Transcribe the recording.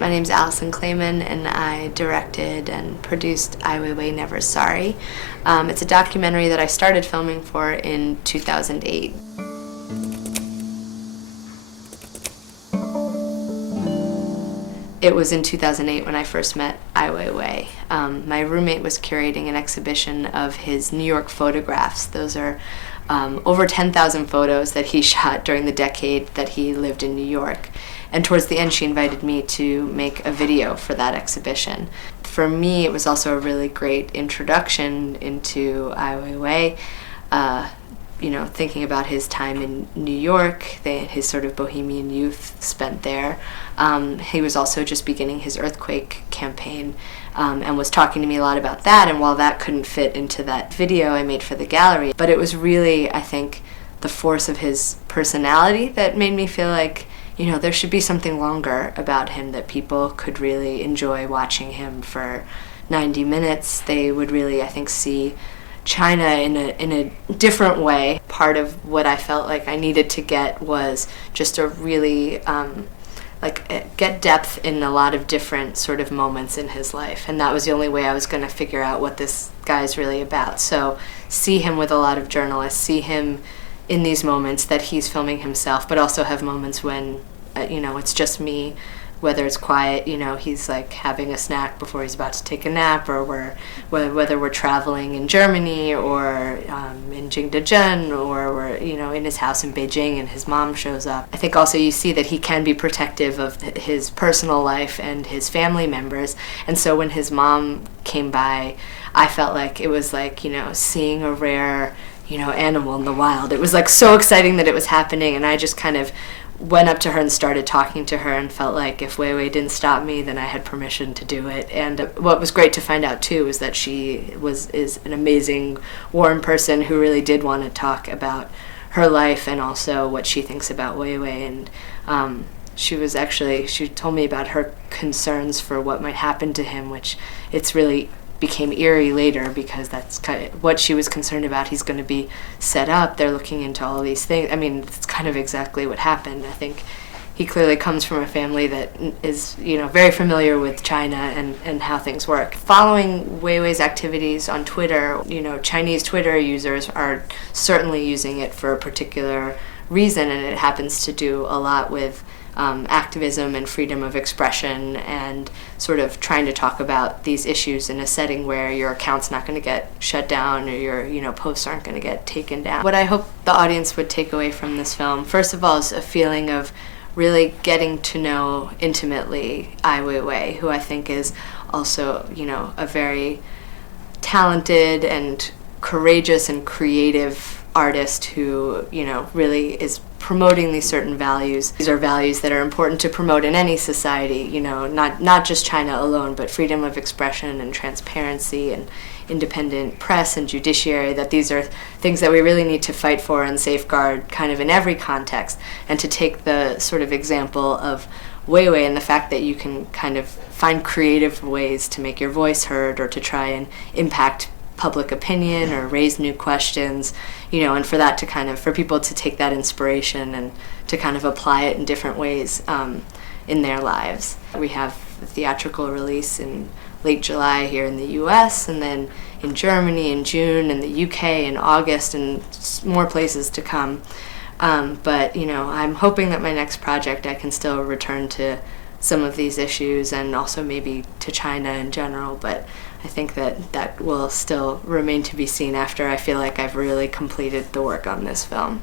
My name's Alison Klayman, and I directed and produced WeiWei, Never Sorry. It's a documentary that I started filming for in 2008. It was in 2008 when I first met WeiWei. My roommate was curating an exhibition of his New York photographs. Those are over 10,000 photos that he shot during the decade that he lived in New York. And towards the end, she invited me to make a video for that exhibition. For me, it was also a really great introduction into WeiWei. Thinking about his time in New York, his sort of bohemian youth spent there. He was also just beginning his earthquake campaign and was talking to me a lot about that. And while that couldn't fit into that video I made for the gallery, but it was really, I think, the force of his personality that made me feel like, there should be something longer about him that people could really enjoy watching him for 90 minutes. They would really, I think, see China in a different way. Part of what I felt like I needed to get was just a really get depth in a lot of different sort of moments in his life, and that was the only way I was going to figure out what this guy's really about. So see him with a lot of journalists, see him in these moments that he's filming himself, but also have moments when it's just me, whether it's quiet, he's like having a snack before he's about to take a nap, or whether we're traveling in Germany or in Jingdezhen, or we're in his house in Beijing and his mom shows up. I think also you see that he can be protective of his personal life and his family members, and so when his mom came by, I felt like it was like seeing a rare animal in the wild. It was like so exciting that it was happening, and I just kind of went up to her and started talking to her and felt like if WeiWei didn't stop me, then I had permission to do it. And what was great to find out too is that she is an amazing, warm person who really did want to talk about her life and also what she thinks about WeiWei. And she told me about her concerns for what might happen to him, which it's really became eerie later because that's kind of what she was concerned about. He's going to be set up. They're looking into all these things. I mean, it's kind of exactly what happened. I think he clearly comes from a family that is, very familiar with China and how things work. Following WeiWei's activities on Twitter, Chinese Twitter users are certainly using it for a particular reason, and it happens to do a lot with activism and freedom of expression and sort of trying to talk about these issues in a setting where your account's not going to get shut down or your posts aren't going to get taken down. What I hope the audience would take away from this film, first of all, is a feeling of really getting to know intimately WeiWei, who I think is also, a very talented and courageous and creative artist who, really is promoting these certain values. These are values that are important to promote in any society, not just China alone, but freedom of expression and transparency and independent press and judiciary, that these are things that we really need to fight for and safeguard kind of in every context. And to take the sort of example of WeiWei and the fact that you can kind of find creative ways to make your voice heard or to try and impact public opinion or raise new questions, and for that to for people to take that inspiration and to kind of apply it in different ways in their lives. We have a theatrical release in late July here in the US, and then in Germany in June, and the UK in August, and more places to come. But I'm hoping that my next project I can still return to some of these issues and also maybe to China in general, but I think that will still remain to be seen after I feel like I've really completed the work on this film.